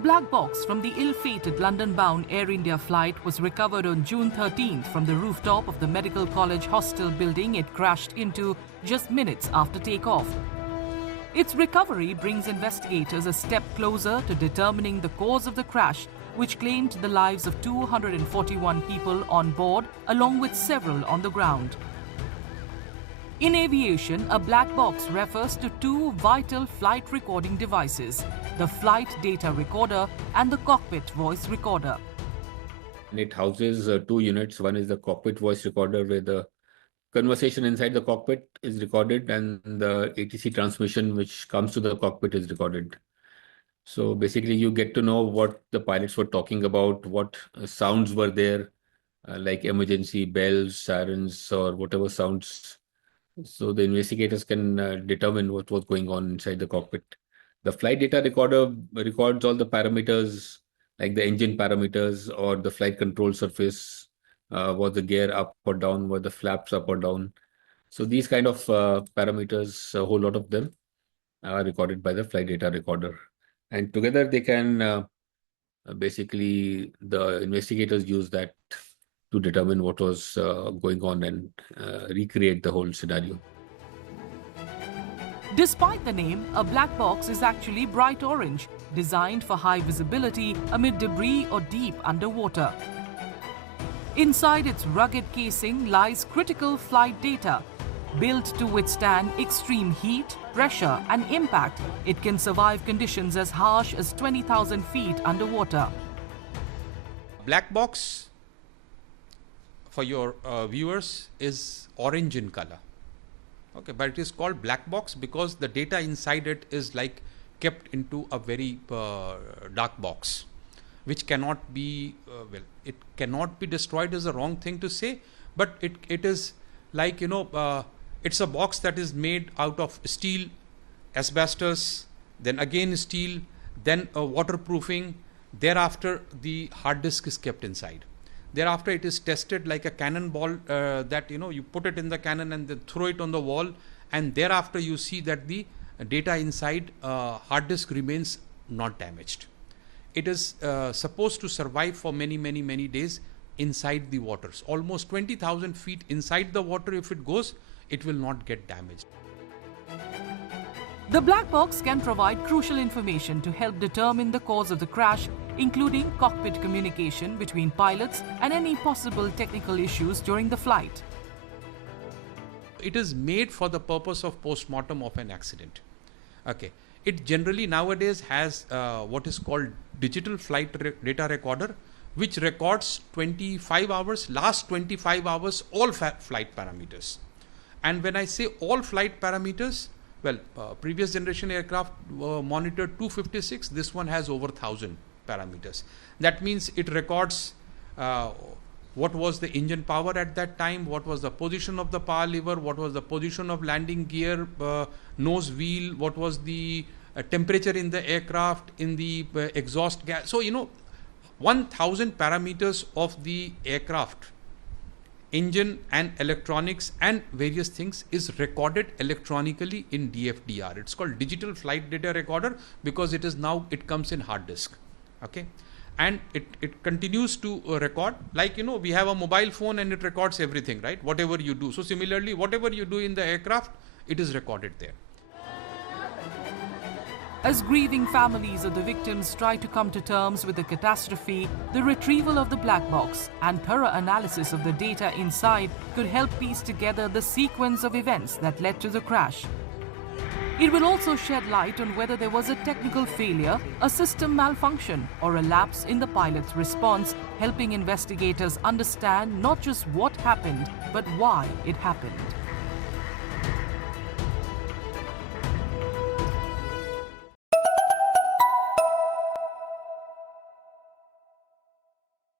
black box from the ill-fated London-bound Air India flight was recovered on June 13th from the rooftop of the Medical College hostel building it crashed into just minutes after takeoff. Its recovery brings investigators a step closer to determining the cause of the crash, which claimed the lives of 241 people on board, along with several on the ground. In aviation, a black box refers to two vital flight recording devices, the flight data recorder and the cockpit voice recorder. It houses two units. One is the cockpit voice recorder, where the conversation inside the cockpit is recorded and the ATC transmission which comes to the cockpit is recorded. So basically you get to know what the pilots were talking about, what sounds were there, like emergency bells, sirens, or whatever sounds. So the investigators can determine what was going on inside the cockpit. The flight data recorder records all the parameters, like the engine parameters or the flight control surface. Was the gear up or down? Were the flaps up or down? So these kind of parameters, a whole lot of them are recorded by the flight data recorder. And together they can basically, the investigators use that to determine what was going on and recreate the whole scenario. Despite the name, a black box is actually bright orange, designed for high visibility amid debris or deep underwater. Inside its rugged casing lies critical flight data. Built to withstand extreme heat, pressure and impact, it can survive conditions as harsh as 20,000 feet underwater. Black box, for your viewers, is orange in color. Okay, but it is called black box because the data inside it is like kept into a very dark box, which cannot be, it cannot be destroyed is the wrong thing to say, but it is like, it's a box that is made out of steel, asbestos, then again steel, then waterproofing. Thereafter, the hard disk is kept inside. Thereafter, it is tested like a cannonball that, you put it in the cannon and then throw it on the wall. And thereafter, you see that the data inside hard disk remains not damaged. It is supposed to survive for many, many, many days inside the waters. Almost 20,000 feet inside the water, if it goes, it will not get damaged. The black box can provide crucial information to help determine the cause of the crash, including cockpit communication between pilots and any possible technical issues during the flight. It is made for the purpose of post-mortem of an accident. Okay. It generally nowadays has what is called digital flight data recorder, which records 25 hours, last 25 hours, all flight parameters. And when I say all flight parameters, well, previous generation aircraft monitored 256. This one has over 1,000 parameters. That means it records what was the engine power at that time, what was the position of the power lever, what was the position of landing gear, nose wheel, what was the temperature in the aircraft, in the exhaust gas. So, 1,000 parameters of the aircraft, engine and electronics and various things is recorded electronically in DFDR. It's called digital flight data recorder because it is now, it comes in hard disk. Okay. And it continues to record, like, we have a mobile phone and it records everything, right? Whatever you do. So similarly, whatever you do in the aircraft, it is recorded there. As grieving families of the victims try to come to terms with the catastrophe, the retrieval of the black box and thorough analysis of the data inside could help piece together the sequence of events that led to the crash. It will also shed light on whether there was a technical failure, a system malfunction, or a lapse in the pilot's response, helping investigators understand not just what happened, but why it happened.